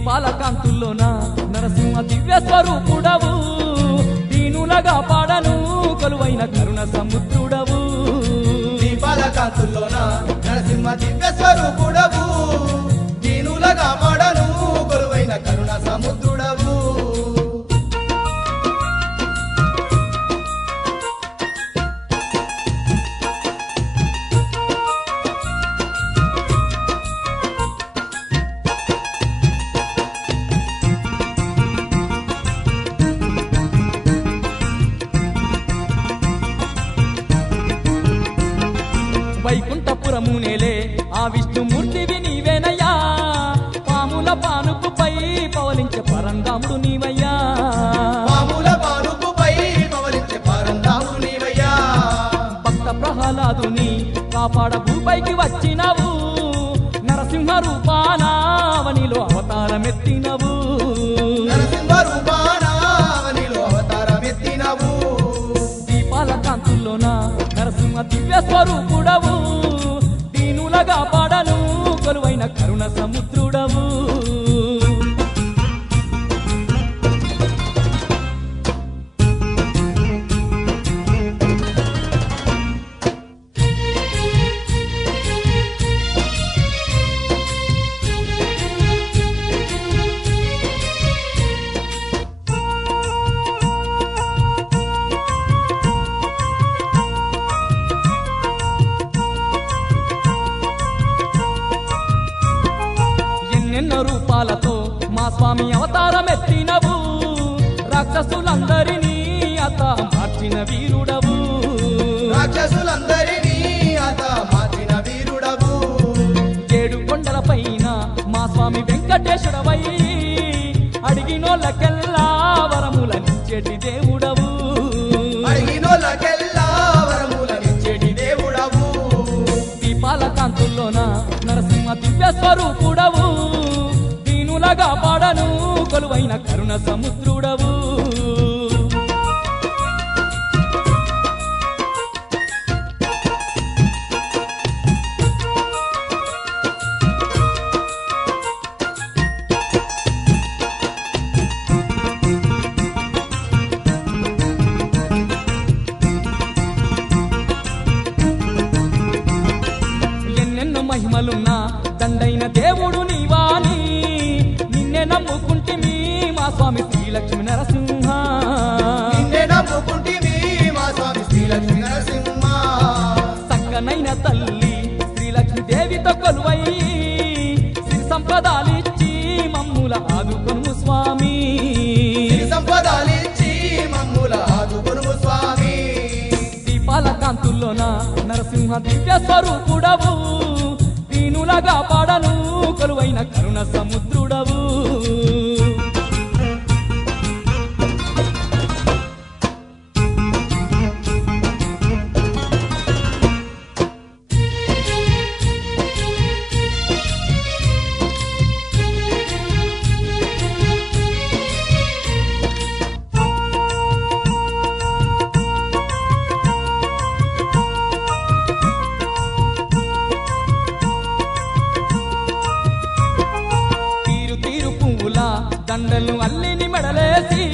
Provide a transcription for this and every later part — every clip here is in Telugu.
దీపాల కాంతుల్లోన నరసింహ దివ్య స్వరూపుడవు దీనులగా పాడను కొలువైన కరుణ సముద్రుడవు దీపాల కాంతుల్లోన నరసింహ దివ్య స్వరూపుడవు దీనులగా పాడను కొలువైన కరుణ సముద్రుడవు వైకుంఠపురము నేలే ఆ విష్ణుమూర్తివి నీవేనయ్యా పాముల పానుపుపై పవలించే పరంధాముడు నీవయ్యా పాముల పానుపుపై పవలించే పరంధాముడు నీవయ్యా భక్త ప్రహ్లాదుని కాపాడ భూపైకి వచ్చినవు నరసింహ రూపానావనిలో అవతారమెత్తినవు నరసింహ రూపానావనిలో అవతారమెత్తినవు దీపాల కాంతుల్లోన నరసింహ దివ్య స్వరూపుడవు దీనులగా పాడను కొలువైన కరుణ సముద్రుడవు ఎన్నెన్నో రూపాలతో మా స్వామి అవతారమెత్తినవు రాక్షసులందరినీ అత మార్చిన వీరుడవు రాక్షసులందరినీ అత మార్చిన వీరుడవు ఏడు కొండల పైన మా స్వామి వెంకటేశ్వరవై అడిగినోళ్ళకెల్లా వరములనిచ్చేటి దేవుడవు అడిగినోళ్ళకెల్లా వరములనిచ్చేటి దేవుడవు దీపాల కాంతుల్లోన నరసింహ దివ్య స్వరూపుడవు దీనులగా పాడను కొలువైన కరుణ సముద్రుడవు ఎన్నెన్నో మహిమలున్నా దండైన దేవుడు నీవాని నిన్నే నమ్ముకుంటిమి మా స్వామి శ్రీలక్ష్మి నరసింహ నిన్నే నమ్ముకుంటిమి మా స్వామి శ్రీలక్ష్మి నరసింహ సక్కనైన తల్లి శ్రీలక్ష్మి దేవితో కొలువై సిరి సంపదాలిచ్చి మమ్ముల ఆదుకొనుము స్వామి సిరి సంపదాలిచ్చి మమ్ముల ఆదుకొనుము స్వామి దీపాల కాంతుల్లోన నరసింహ దివ్య స్వరూపుడవు దీనులగా పాడను కొలువైన కరుణ సముద్రుడవు తీరు తీరు పువ్వుల దండలు అల్లిని మెడలేసి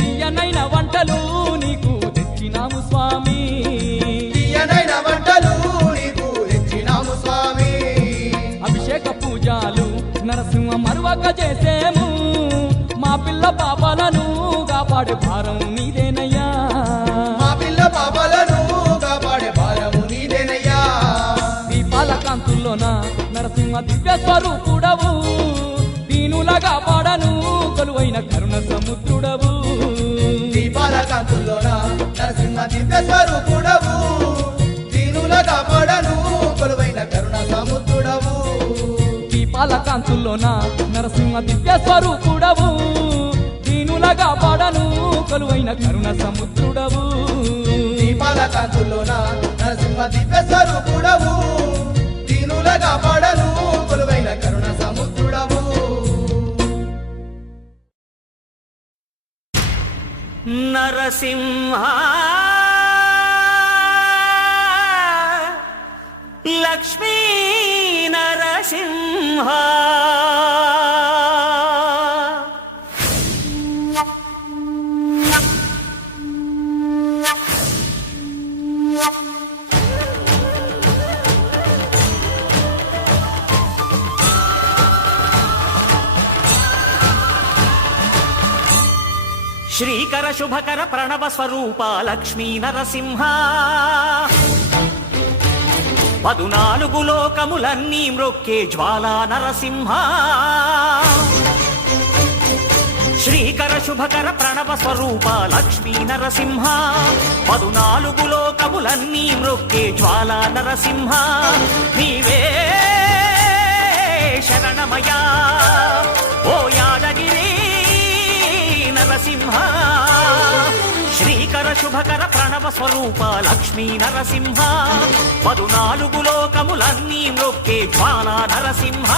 తీయనైన వంటలు నీకు తెచ్చినాము స్వామి తీయనైన వంటలు నీకు తెచ్చినాము స్వామి అభిషేక పూజలు నరసింహ మరువక చేసేము మా పిల్ల పాపాలను కాపాడే భారం నీదేనయ్యా మా పిల్ల పాపలను కాపాడే భారము నీదేనయ్యా దీపాల కాంతుల్లోన నరసింహ దివ్య స్వరూపుడవు దీనులగా పాడను కొలువైన కరుణ సముద్రుడవు దీపాల కాంతుల్లోన నరసింహ దివ్య స్వరూపుడవు దీనులగా పాడను కొలువైన కరుణ సముద్రుడవు దీపాల కాంతుల్లోన నరసింహ దివ్య స్వరూపుడవు దీనులగా పాడను కొలువైన కరుణ సముద్రుడవు దీపాల కాంతుల్లోన నరసింహ దివ్య స్వరూపుడవు దీనులగా పాడను కొలువైన కరుణ సముద్రుడవు నరసింహ లక్ష్మీ నరసింహ శ్రీకర శుభకర ప్రణవ స్వరూప లక్ష్మీ నరసింహ 14 లోకములన్నీ మ్రొక్కే జ్వాలా నరసింహ శ్రీకర శుభకర ప్రణవ స్వరూప లక్ష్మీ నరసింహ 14 లోకములన్నీ మ్రొక్కే జ్వాలా నరసింహ నీవే శరణమయా ఓ యాదగిరి నరసింహ శ్రీకర శుభకర ప్రణవ స్వరూప లక్ష్మీ నరసింహ 14 లోకములన్నీ మ్రొక్కే జ్వాలా నరసింహ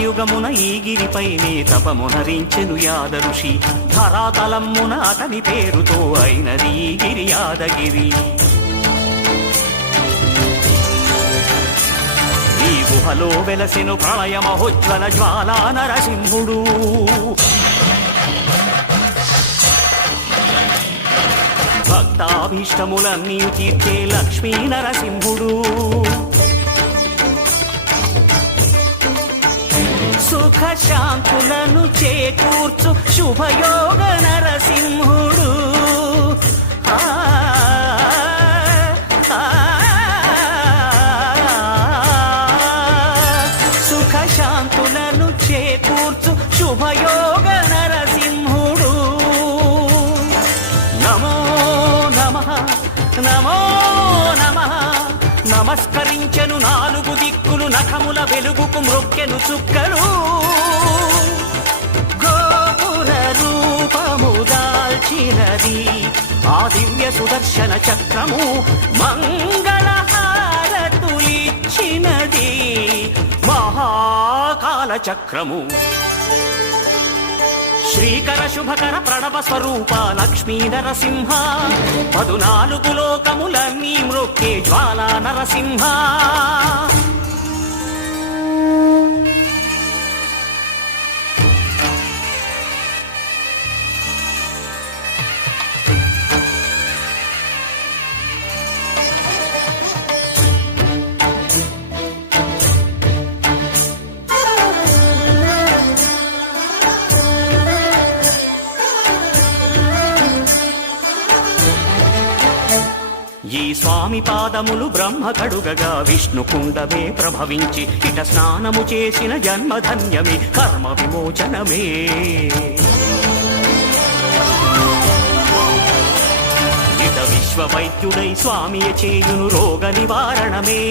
యుగమున ఈ గిరిపైనే తపమునరించెను యాద ఋషి ధరాతలమ్మున అతని పేరుతో అయినది ఈ గిరి యాదగిరి ఈ గుహలో వెలసెను ప్రళయ మహోజ్వల జ్వాలా నరసింహుడు భక్తాభీష్టములన్నీ తీర్చే లక్ష్మీ నరసింహుడు సుఖ శాంతులను చేకూర్చు శుభయోగ నరసింహుడు సుఖ శాంతులను చేకూర్చు శుభయోగ నరసింహుడు నమో నమః నమో నమః నమస్కరించెను 4 దిక్కులు నఖముల వెలుగుకు మ్రొక్కెను చుక్కలు గోపుర రూపము దాల్చినది ఆ దివ్య సుదర్శన చక్రము మంగళహారతులిచ్చినది మహాకాల చక్రము శ్రీకర శుభకర ప్రణవ స్వరూప లక్ష్మీ నరసింహ 14 లోకములన్నీ మ్రొక్కే జ్వాలా నరసింహ ఈ స్వామి పాదములు బ్రహ్మ కడుగగా విష్ణు కుండమే ప్రభవించి ఇట స్నానము చేసిన జన్మధన్యమే కర్మ విమోచనమే ఇట విశ్వవైద్యుడై స్వామియ చేయును రోగ నివారణమే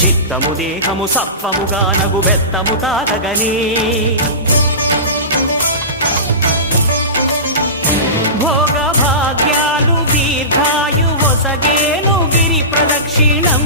చిత్తము దేహము సత్వముగా నగు బెత్తము తాకగనే భోగ భాగ్యాలు దీర్ఘాయు వసగేను గిరి ప్రదక్షిణం